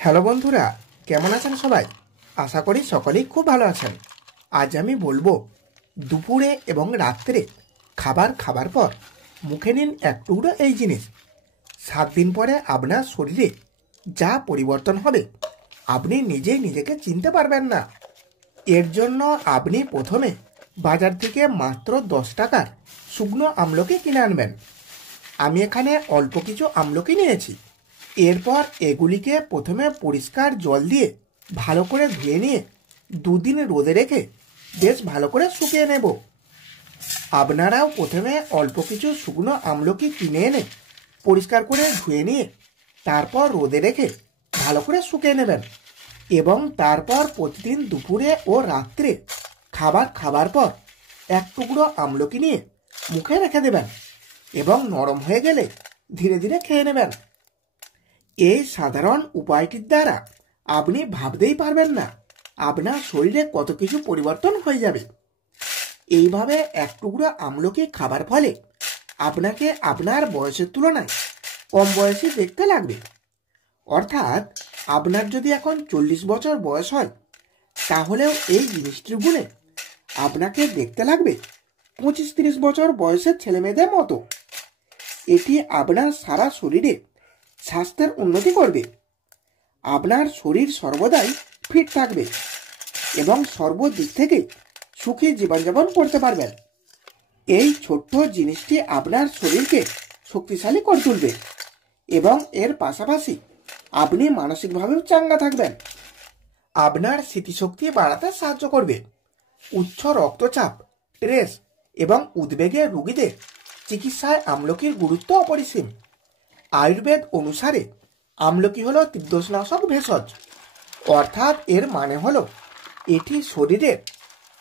Hello বন্ধুরা, কেমন আছেন সবাই? আশা করি সকলেই খুব ভালো আছেন। আজ আমি বলবো দুপুরে এবং রাত্রে খাবার খাবার পর মুখে নিন এক টুকরো এই জিনিস। 7 দিন পরে আপনার শরীরে যা পরিবর্তন হবে আপনি নিজেই নিজেকে চিনতে পারবেন না। এর জন্য আপনি প্রথমে বাজার থেকে মাত্র 10 টাকার শুকনো আমলকি কিনে আনবেন। আমি এখানে অল্প কিছু আমলকি নিয়েছি। এরপর এগুলিকে প্রথমে পরিষ্কার জল দিয়ে ভালো করে ধুয়ে নিয়ে 2 দিন রোদে রেখে বেশ ভালো করে শুকিয়ে নেব। আপনারাও প্রথমে অল্প কিছু শুকনো আমলকি কিনে এনে পরিষ্কার করে ধুয়ে নিয়ে তারপর রোদে রেখে ভালো করে শুকিয়ে নেবেন এবং তারপর প্রতিদিন দুপুরে ও রাত্রে খাবার পর এক টুকরো আমলকি নিয়ে মুখে রেখে দেবেন এবং নরম হয়ে গেলে ধীরে ধীরে খেয়ে নেবেন। এই সাধারণ উপায়টির দ্বারা আপনি ভাবতেই পারবেন না আপনার শরীরে কত কিছু পরিবর্তন হয়ে যাবে। এইভাবে এক টুকরো আমলকি খাবার ফলে আপনাকে আপনার বয়সের তুলনায় কম বয়সী দেখতে লাগবে। অর্থাৎ আপনার যদি এখন 40 বছর বয়স হয় তাহলেও এই জিনিসটির গুণে আপনাকে দেখতে লাগবে 25-30 বছর বয়সের ছেলেমেয়েদের মতো। এটি আপনার সারা শরীরে স্বাস্থ্যের উন্নতি করবে। আপনার শরীর সর্বদাই ফিট থাকবে এবং সর্বদিক থেকে সুখী জীবনযাপন করতে পারবেন। এই ছোট্ট জিনিসটি আপনার শরীরকে শক্তিশালী করে তুলবে এবং এর পাশাপাশি আপনি মানসিকভাবেও চাঙ্গা থাকবেন। আপনার স্মৃতিশক্তি বাড়াতে সাহায্য করবে। উচ্চ রক্তচাপ, স্ট্রেস এবং উদ্বেগের রোগীদের চিকিৎসায় আমলকির গুরুত্ব অপরিসীম। আয়ুর্বেদ অনুসারে আমলকি হলো ত্রিদোষনাশক ভেষজ, অর্থাৎ এর মানে হলো এটি শরীরের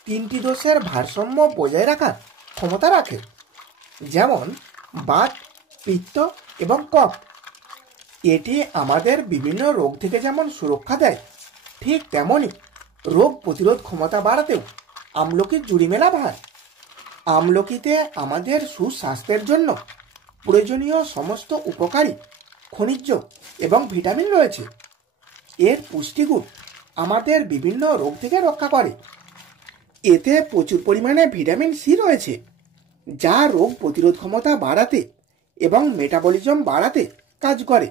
3টি দোষের ভারসাম্য বজায় রাখার ক্ষমতা রাখে, যেমন বাত, পিত্ত এবং কফ। এটি আমাদের বিভিন্ন রোগ থেকে যেমন সুরক্ষা দেয়, ঠিক তেমনই রোগ প্রতিরোধ ক্ষমতা বাড়াতেও আমলকির জুড়ি মেলা ভার। আমলকিতে আমাদের সুস্বাস্থ্যের জন্য প্রয়োজনীয় সমস্ত উপকারী খনিজ এবং ভিটামিন রয়েছে। এর পুষ্টিগুণ আমাদের বিভিন্ন রোগ থেকে রক্ষা করে। এতে প্রচুর পরিমাণে ভিটামিন সি রয়েছে, যা রোগ প্রতিরোধ ক্ষমতা বাড়াতে এবং মেটাবলিজম বাড়াতে কাজ করে।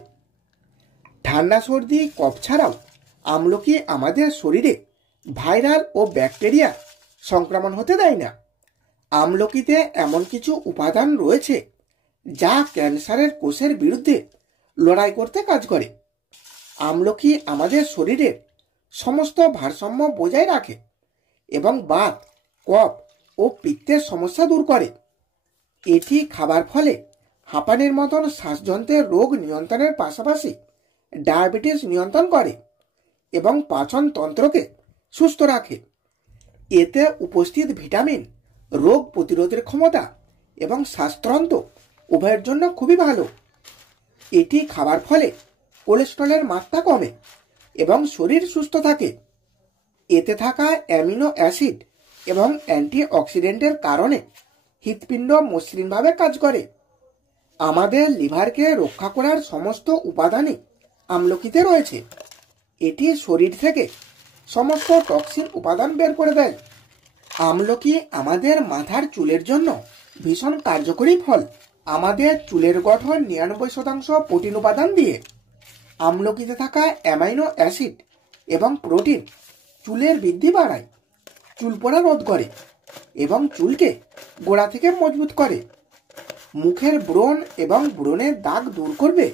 ঠান্ডা, সর্দি, কফ ছাড়াও আমলকি আমাদের শরীরে ভাইরাল ও ব্যাকটেরিয়া সংক্রমণ হতে দেয় না। আমলকিতে এমন কিছু উপাদান রয়েছে যা ক্যান্সারের কোষের বিরুদ্ধে লড়াই করতে কাজ করে। আমলকি আমাদের শরীরের সমস্ত ভারসাম্য বজায় রাখে এবং বাত, কফ ও পিত্তের সমস্যা দূর করে। এটি খাবার ফলে হাঁপানির মতন শ্বাসযন্ত্রের রোগ নিয়ন্ত্রণের পাশাপাশি ডায়াবেটিস নিয়ন্ত্রণ করে এবং পাচন তন্ত্রকে সুস্থ রাখে। এতে উপস্থিত ভিটামিন রোগ প্রতিরোধের ক্ষমতা এবং শ্বাসতন্ত্র উভয়ের জন্য খুবই ভালো। এটি খাবার ফলে কোলেস্টেরলের মাত্রা কমে এবং শরীর সুস্থ থাকে। এতে থাকা অ্যামিনো অ্যাসিড এবং অ্যান্টিঅক্সিডেন্টের কারণে হৃৎপিণ্ড মসৃণভাবে কাজ করে। আমাদের লিভারকে রক্ষা করার সমস্ত উপাদানই আমলকিতে রয়েছে। এটি শরীর থেকে সমস্ত টক্সিন উপাদান বের করে দেয়। আমলকি আমাদের মাথার চুলের জন্য ভীষণ কার্যকরী ফল। আমাদের চুলের গঠন 99% প্রোটিন উপাদান দিয়ে। আমলকিতে থাকা অ্যামাইনো অ্যাসিড এবং প্রোটিন চুলের বৃদ্ধি বাড়ায়, চুল পড়া রোধ করে এবং চুলকে গোড়া থেকে মজবুত করে। মুখের ব্রণ এবং ব্রণের দাগ দূর করবে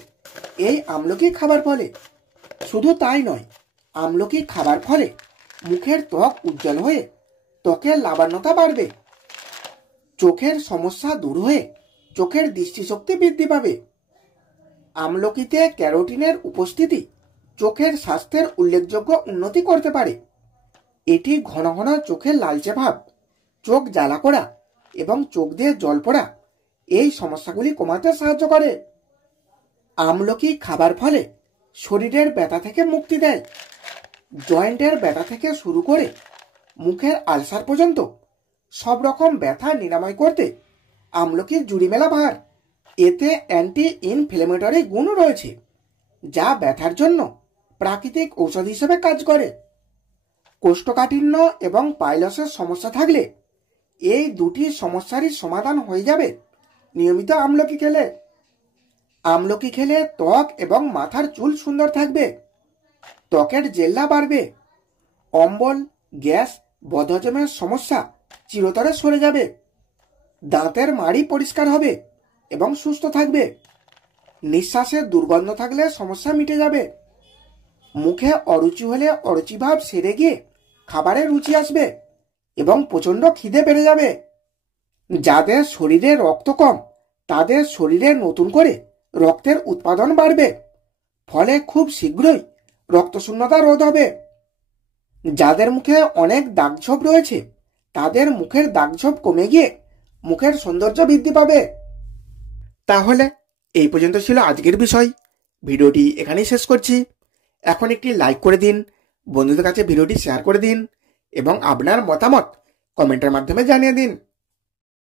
এই আমলকি খাবার ফলে। শুধু তাই নয়, আমলকি খাবার ফলে মুখের ত্বক উজ্জ্বল হয়ে ত্বকের লাবণ্যতা বাড়বে। চোখের সমস্যা দূর হয়ে চোখের দৃষ্টিশক্তি বৃদ্ধি পাবে। আমলকিতে ক্যারোটিনের উপস্থিতি চোখের স্বাস্থ্যের উল্লেখযোগ্য উন্নতি করতে পারে। এটি ঘন ঘন চোখের লালচে ভাব, চোখ জ্বালা করা এবং চোখ দিয়ে জল পড়া এই সমস্যাগুলি কমাতে সাহায্য করে। আমলকি খাবার ফলে শরীরের ব্যথা থেকে মুক্তি দেয়। জয়েন্টের ব্যথা থেকে শুরু করে মুখের আলসার পর্যন্ত সব রকম ব্যথা নিরাময় করতে আমলকির জুড়ি মেলা ভার। এতে অ্যান্টি ইনফ্লেমেটরি গুণ রয়েছে, যা ব্যথার জন্য প্রাকৃতিক ঔষধ হিসেবে কাজ করে। কোষ্ঠকাঠিন্য এবং পাইলসের সমস্যা থাকলে এই দুটি সমস্যারই সমাধান হয়ে যাবে নিয়মিত আমলকি খেলে। আমলকি খেলে ত্বক এবং মাথার চুল সুন্দর থাকবে, ত্বকের জেল্লা বাড়বে, অম্বল, গ্যাস, বদহজমের সমস্যা চিরতরে সরে যাবে, দাঁতের মাড়ি পরিষ্কার হবে এবং সুস্থ থাকবে, নিঃশ্বাসের দুর্গন্ধ থাকলে সমস্যা মিটে যাবে, মুখে অরুচি হলে অরুচি ভাব সেরে গিয়ে খাবারে রুচি আসবে এবং প্রচণ্ড খিদে বেড়ে যাবে। যাদের শরীরে রক্ত কম তাদের শরীরে নতুন করে রক্তের উৎপাদন বাড়বে, ফলে খুব শীঘ্রই রক্তশূন্যতা রোধ হবে। যাদের মুখে অনেক দাগছোপ রয়েছে তাদের মুখের দাগছোপ কমে গিয়ে মুখের সৌন্দর্য বৃদ্ধি পাবে। তাহলে এই পর্যন্ত ছিল আজকের বিষয়। ভিডিওটি এখানেই শেষ করছি। এখন একটি লাইক করে দিন, বন্ধুদের কাছে ভিডিওটি শেয়ার করে দিন এবং আপনার মতামত কমেন্টের মাধ্যমে জানিয়ে দিন।